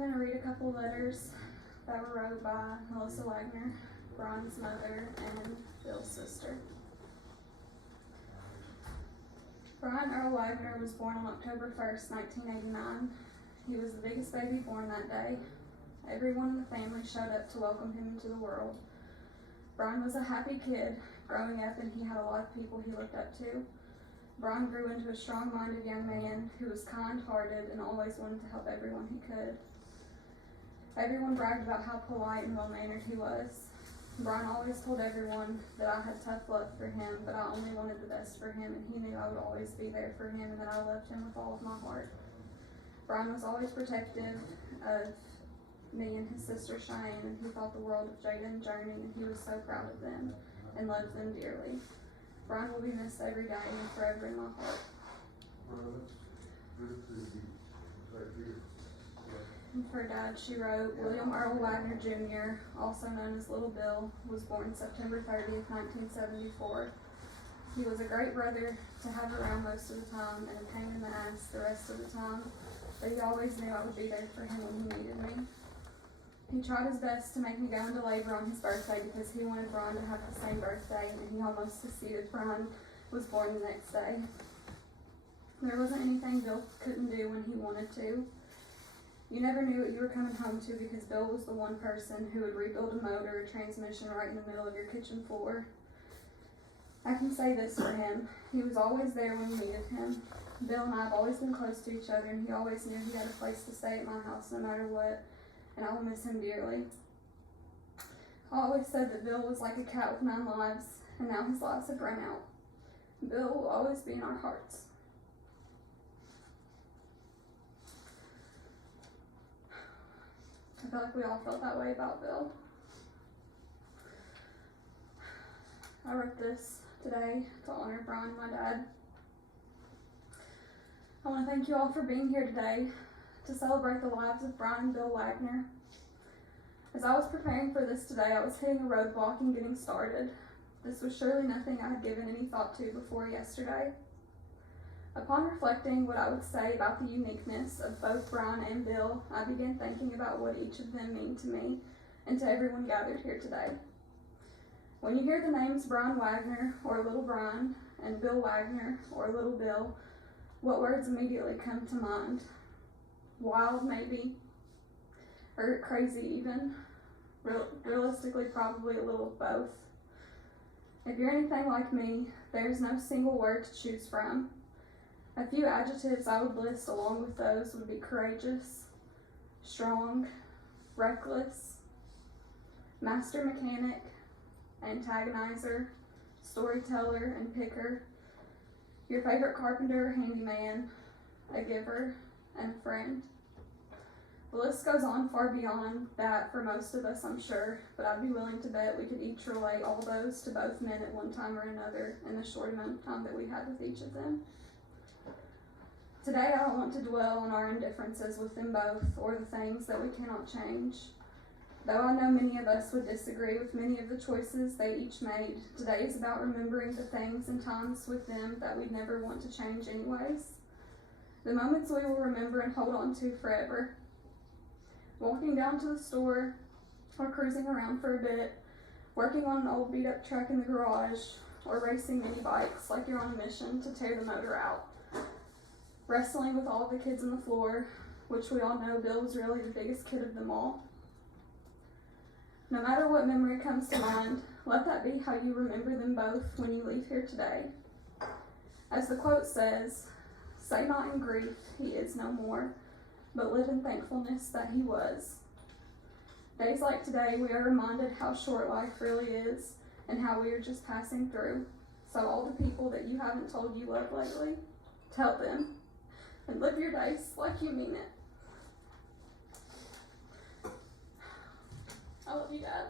going to read a couple letters that were wrote by Melissa Wagoner, Brian's mother, and Bill's sister. Brian Earl Wagoner was born on October 1st, 1989. He was the biggest baby born that day. Everyone in the family showed up to welcome him into the world. Brian was a happy kid growing up, and he had a lot of people he looked up to. Brian grew into a strong-minded young man who was kind-hearted and always wanted to help everyone he could. Everyone bragged about how polite and well-mannered he was. Brian always told everyone that I had tough love for him, but I only wanted the best for him, and he knew I would always be there for him and that I loved him with all of my heart. Brian was always protective of me and his sister Cheyenne, and he thought the world of Jada and Journey, and he was so proud of them and loved them dearly. Brian will be missed every day and forever in my heart. And for Dad, she wrote, William Earl Wagoner Jr., also known as Little Bill, was born September 30th, 1974. He was a great brother to have around most of the time and a pain in the ass the rest of the time, but he always knew I would be there for him when he needed me. He tried his best to make me go into labor on his birthday because he wanted Brian to have the same birthday, and he almost succeeded. Brian was born the next day. There wasn't anything Bill couldn't do when he wanted to. You never knew what you were coming home to because Bill was the one person who would rebuild a motor or transmission right in the middle of your kitchen floor. I can say this for him. He was always there when you needed him. Bill and I have always been close to each other, and he always knew he had a place to stay at my house no matter what, and I will miss him dearly. I always said that Bill was like a cat with 9 lives, and now his lives have run out. Bill will always be in our hearts. I feel like we all felt that way about Bill. I wrote this today to honor Brian, my dad. I want to thank you all for being here today to celebrate the lives of Brian and Bill Wagoner. As I was preparing for this today, I was hitting a roadblock and getting started. This was surely nothing I had given any thought to before yesterday. Upon reflecting what I would say about the uniqueness of both Brian and Bill, I began thinking about what each of them mean to me and to everyone gathered here today. When you hear the names Brian Wagoner, or Little Brian, and Bill Wagoner, or Little Bill, what words immediately come to mind? Wild, maybe, or crazy even. Realistically, probably a little of both. If you're anything like me, there's no single word to choose from. A few adjectives I would list along with those would be courageous, strong, reckless, master mechanic, antagonizer, storyteller and picker, your favorite carpenter or handyman, a giver, and a friend. The list goes on far beyond that for most of us, I'm sure, but I'd be willing to bet we could each relate all those to both men at one time or another in the short amount of time that we had with each of them. Today, I don't want to dwell on our indifferences with them both or the things that we cannot change. Though I know many of us would disagree with many of the choices they each made, today is about remembering the things and times with them that we'd never want to change anyways. The moments we will remember and hold on to forever. Walking down to the store, or cruising around for a bit, working on an old beat-up truck in the garage, or racing mini bikes like you're on a mission to tear the motor out. Wrestling with all the kids on the floor, which we all know Bill was really the biggest kid of them all. No matter what memory comes to mind, let that be how you remember them both when you leave here today. As the quote says, say not in grief, he is no more, but live in thankfulness that he was. Days like today, we are reminded how short life really is and how we are just passing through. So all the people that you haven't told you love lately, tell them and live your days like you mean it. I love you, Dad.